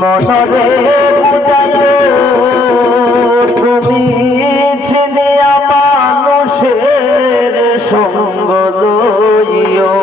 মনরে বুঝাইও তুমি চিনিয়া মানুষের সঙ্গ লইও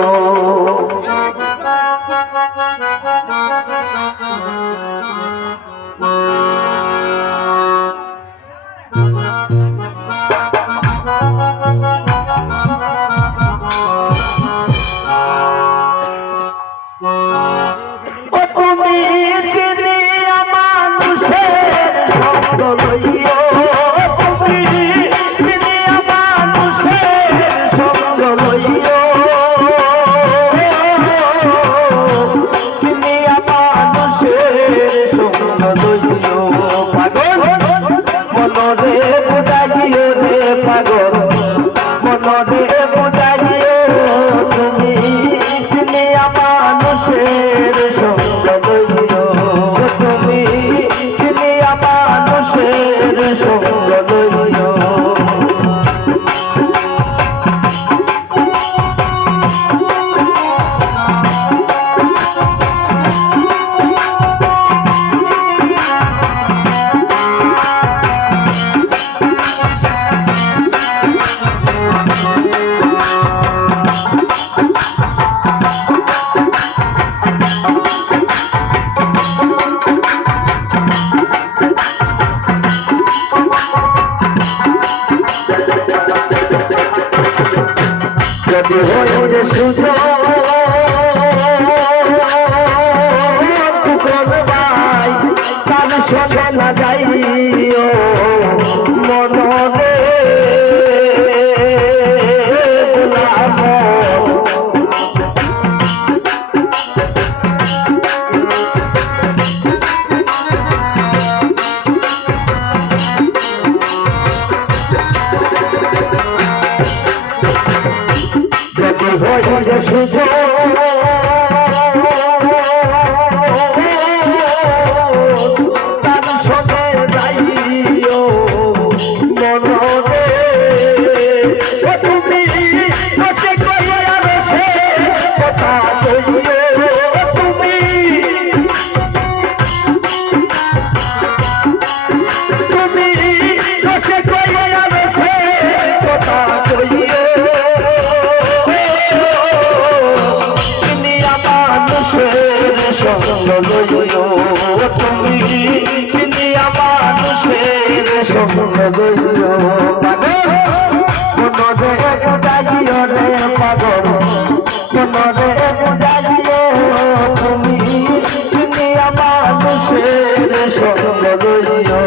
যদি হয়ে সুযোগ ভাই কাল সঙ্গে না যাইও মনরে হয়ে সুযোগ তার সঙ্গে যাইও মনরে তুমি বসে কইয়া বসে কথা কইও তুমি তুমি বসে কইয়া বসে কথা কইও সঙ্গ লইও তুমি চিনিয়া মানুষের সঙ্গ লইও মনরে বুঝাইও রে পাগল মনরে বুঝাইও তুমি চিনিয়া মানুষের সঙ্গ লইও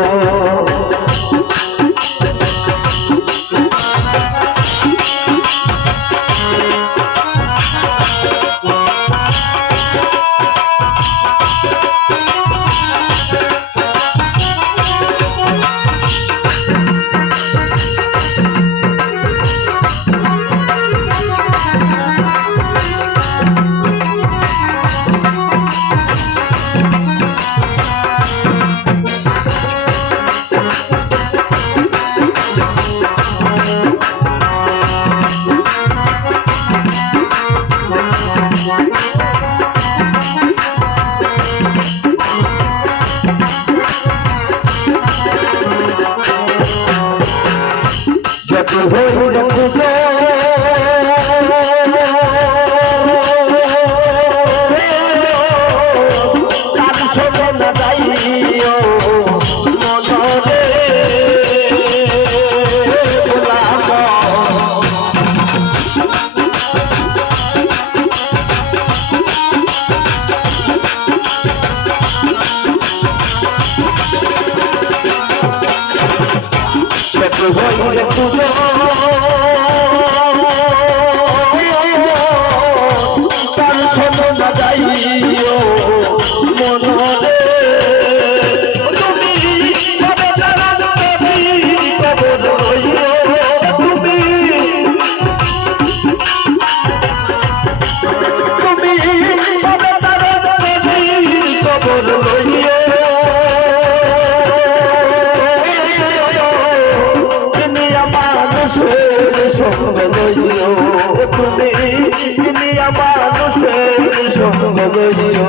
লইও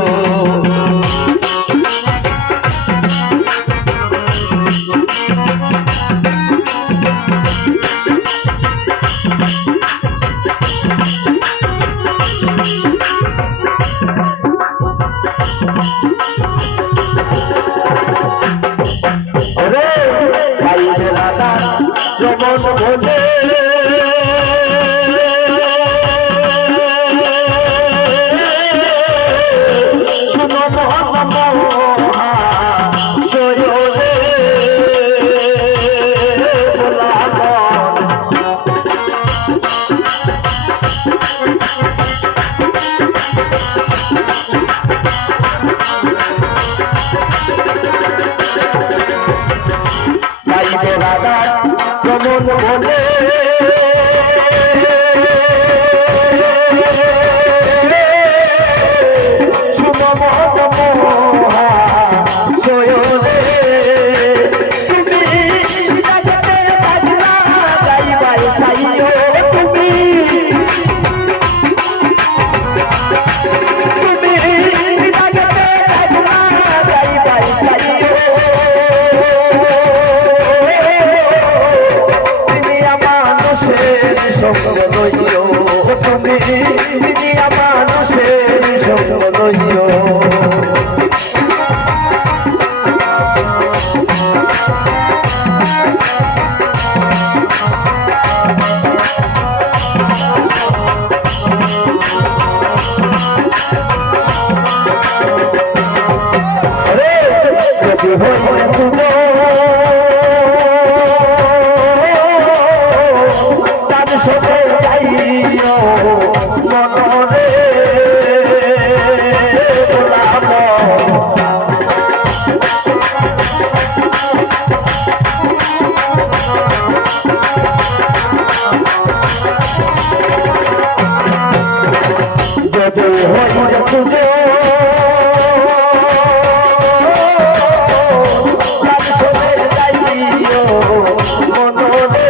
রমন ভোলে শুনো মহা সয়রে রাধা রমন ভোলে শুভ মহা সয়রে তুমি জগতে বাজনা গাইবাই সাইও তুমি জগতে বাজনা গাইবাই সাইও সঙ্গ লইও তুমি দুনিয়া মানুষের সঙ্গ লইও যদি হয় পুজো সবে যাইও মনরে গোলাম যদি হয় পুজো সবে যাইও মনরে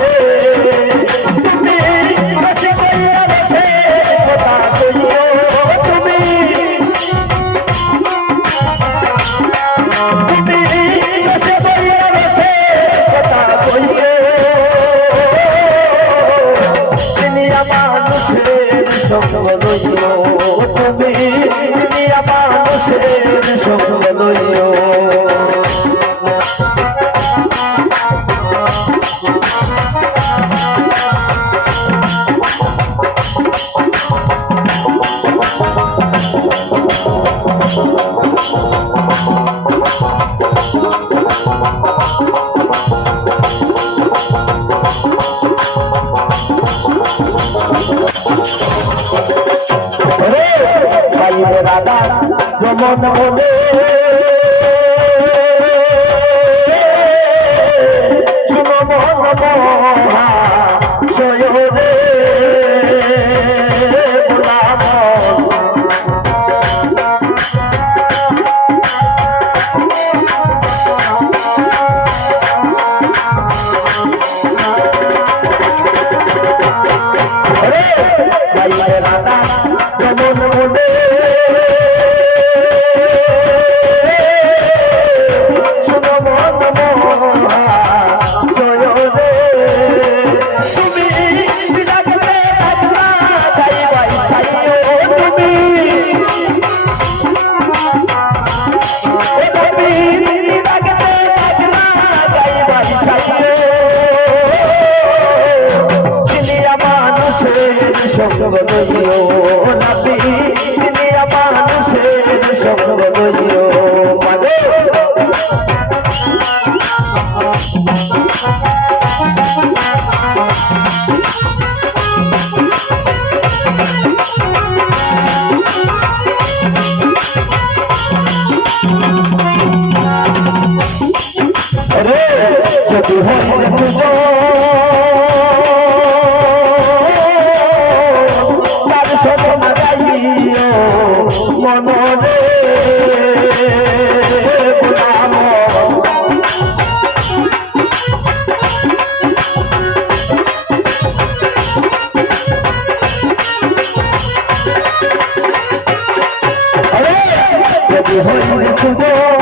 সঙ্গ লইও তুমি দুনিয়া মানুষের সঙ্গ লইও রাধা রমন ভোলে শুনো মহা সয়রে গোলাম রাধা রমন ভোলে সঙ্গ লইও নাবি দুনিয়া মানুষের সঙ্গ লইও যদি হয় পুজো মনরে গোলাম হইলে পুজো